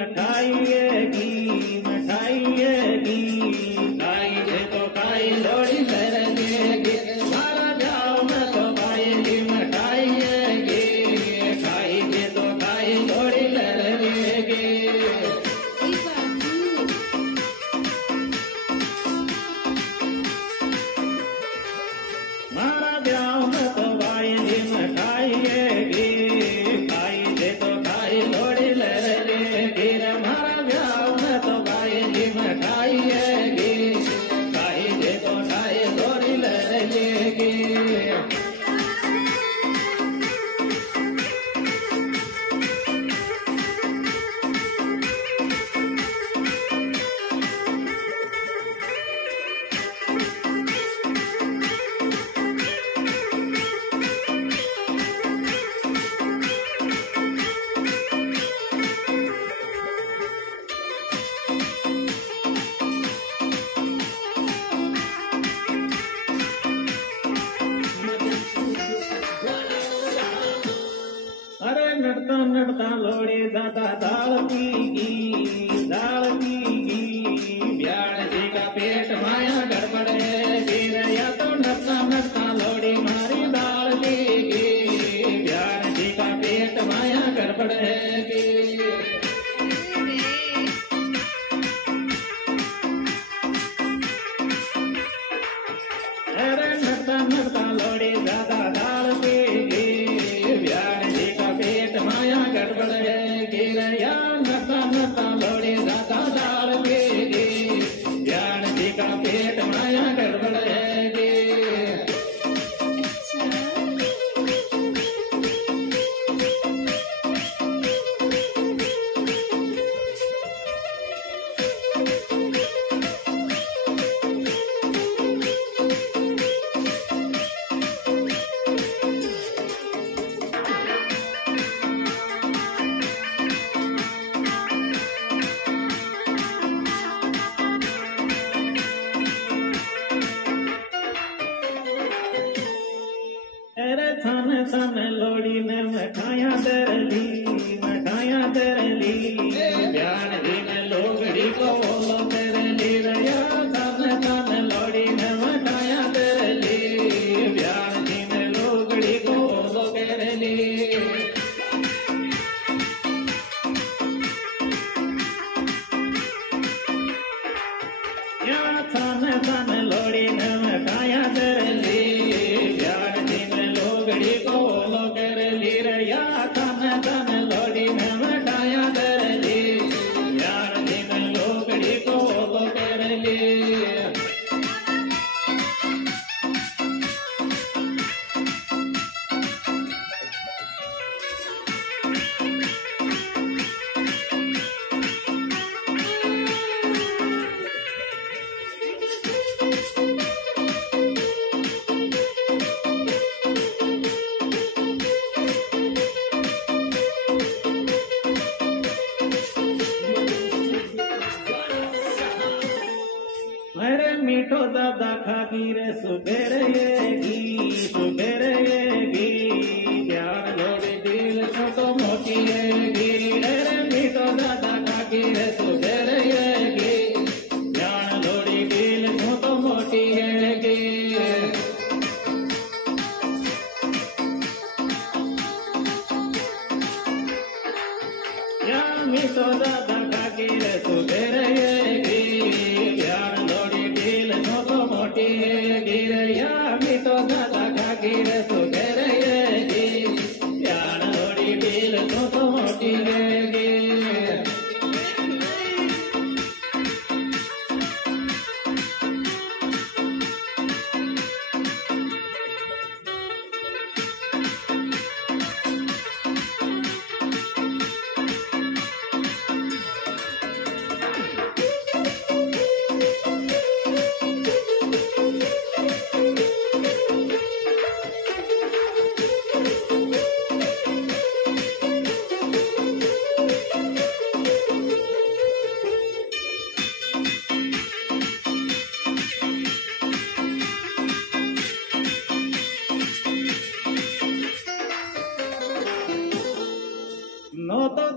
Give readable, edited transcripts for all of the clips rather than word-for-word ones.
मठाइएगी मठाइएगी खाई जे तो खाई लोड़ी लरगेगी मारा ब्याह में तो खाएगी मठाइएगी खाई जे तो खाई लोड़ी लरगेगी मारा ब्याह में तो खाएगी मठाइएगी खाई जे तो खाई लोड़ी लरगेगी मारा ब्याह में तो खाएगी मठाइएगी खाई जे तो खाई लोड़ी लरगेगी अरे नड़ता नड़ता लोड़ी दादा दाल पीगी ब्याड़ जी का पेट माया गड़बड़ है गिरया तो नड़ता नड़ता लोड़ी मारी दाल पीगी ब्याड़ जी का पेट माया गड़बड़ है अरे नड़ता नड़ता लोड़ी दादा दाल पीगी ब्याड़ जी का पेट माया गड़बड़ है गिरया नड़ता नड़ता लोड़ी दादा दाल पीगी ब्याड़ जी का पेट माया गड़बड़ है अरे थाने थाने लोड़ी ने मठाया दरली ब्याड़ जी ने लोगड़ी को बोलो दरली रया थाने थाने लोड़ी ने मठाया दरली ब्याड़ जी ने लोगड़ी को बोलो दरली या थाने थाने लोड़ी ने मठाया दरली ब्याड़ जी ने लोगड़ी को बोलो करली रया थाने थाने लोड़ी ने मठाया दरली ब्याड़ जी ने लोगड़ी को बोलो करली अरे मीठो दादा खागी रे सुबेरेगी प्यार लोड़ी दिल छोटो मोटी हैगी अरे मीठो दादा खागी रे सुबेरेगी प्यार लोड़ी दिल छोटो मोटी हैगी या मीठो दादा खागी रे सुबेरेगी प्यार लोड़ी दिल छोटो मोटी गिरया मीठो दादा खागी रे सुबेरेगी प्यार लोड़ी दिल छोटो मोटी गी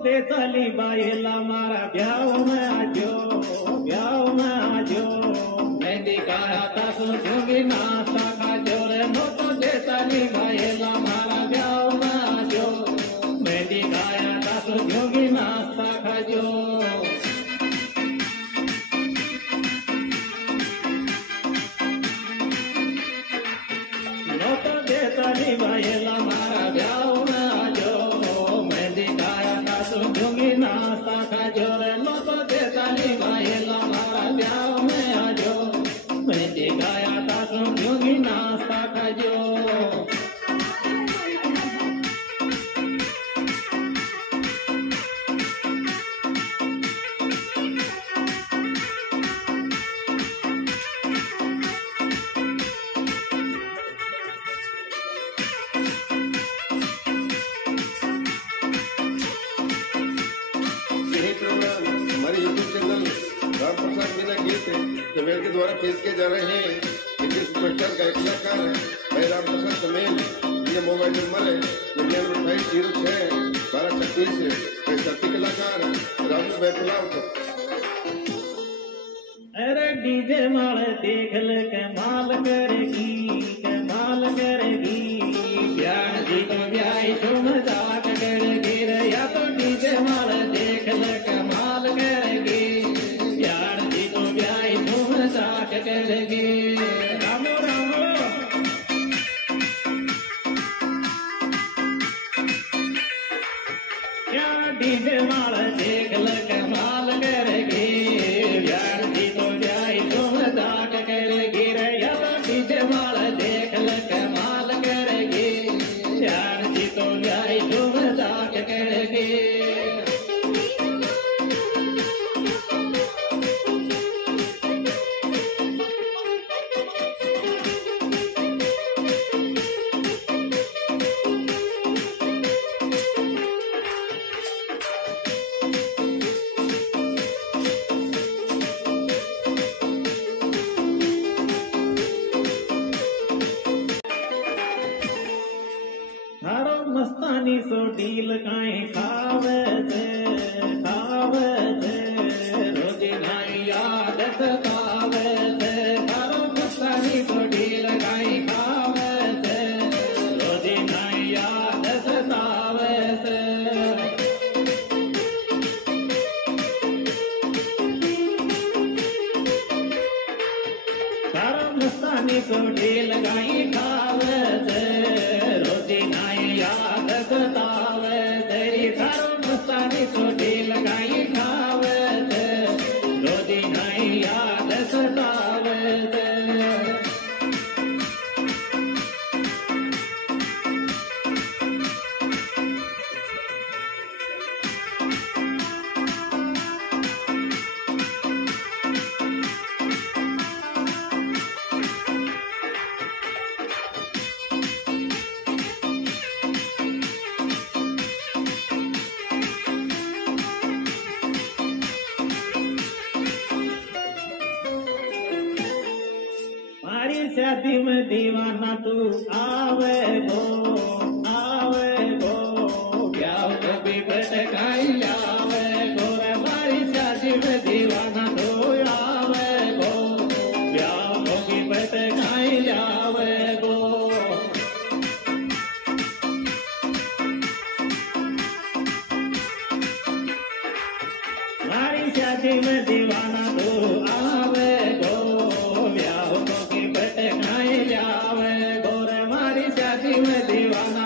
बेताली बायला मारा ब्याह में आजो मेहंदी काया तासु जोगी नाश्ता खाजो रे नो तो बेताली बायला मारा ब्याह में आजो मेहंदी काया तासु जोगी नाश्ता खाजो नो तो बेताली बायला मारा ब्याह में आजो मेहंदी काया तासु जोगी नाश्ता खाजो रे नो तो बेताली बायला मारा ब्याह में आजो मेहंदी काया तासु जोगी नाश्ता खाजो हमारे यूट्यूब चैनल राम प्रसाद मीना गीत तमेल के द्वारा पेश किए जा रहे हैं। इनके सुपरस्टार गायक कलाकार है भाई राम प्रसाद तमेल। ये मोबाइल नंबर है 98061236। साथी कलाकार रामू बैतलाव। अरे डीजे माल देख ले कमाल करेगी ब्याह जी तो ब्याह तुम जाट करेगी रे या तो डीजे माल देख ले कमाल करेगी ब्याह जी तो ब्याह तुम जाट करेगी रामो रामो क्या डीजे माल देख ले कमाल करेगी ब्याह जी तो ब्याह तुम जाट करेगी रे या तो डीजे माल देख ले कमाल करेगी ब्याह जी तो ब्याह तुम जाट करेगी थारो मस्तानी सो डील काई खावे थे रोजी नाई याद सतावे थे थारो मस्तानी सो डील काई खावे थे रोजी नाई याद सतावे थे थारो मस्तानी सो डील काई खावे थे रोजी नाई याद सतावे तेरी थारो मस्तानी सोटी लगाई खावे थे रोजी नाई याद सतावे थे शादी में दीवाना तू आवे गो ब्याह कभी भटकाई आवे गो हमारी शादी में दीवाना तू आवे गो ब्याह कभी भटकाई आवे गो हमारी शादी में दीवाना तू आवे गो ब्याह कभी भटकाई जावे गोरे मारी शादी में दीवाना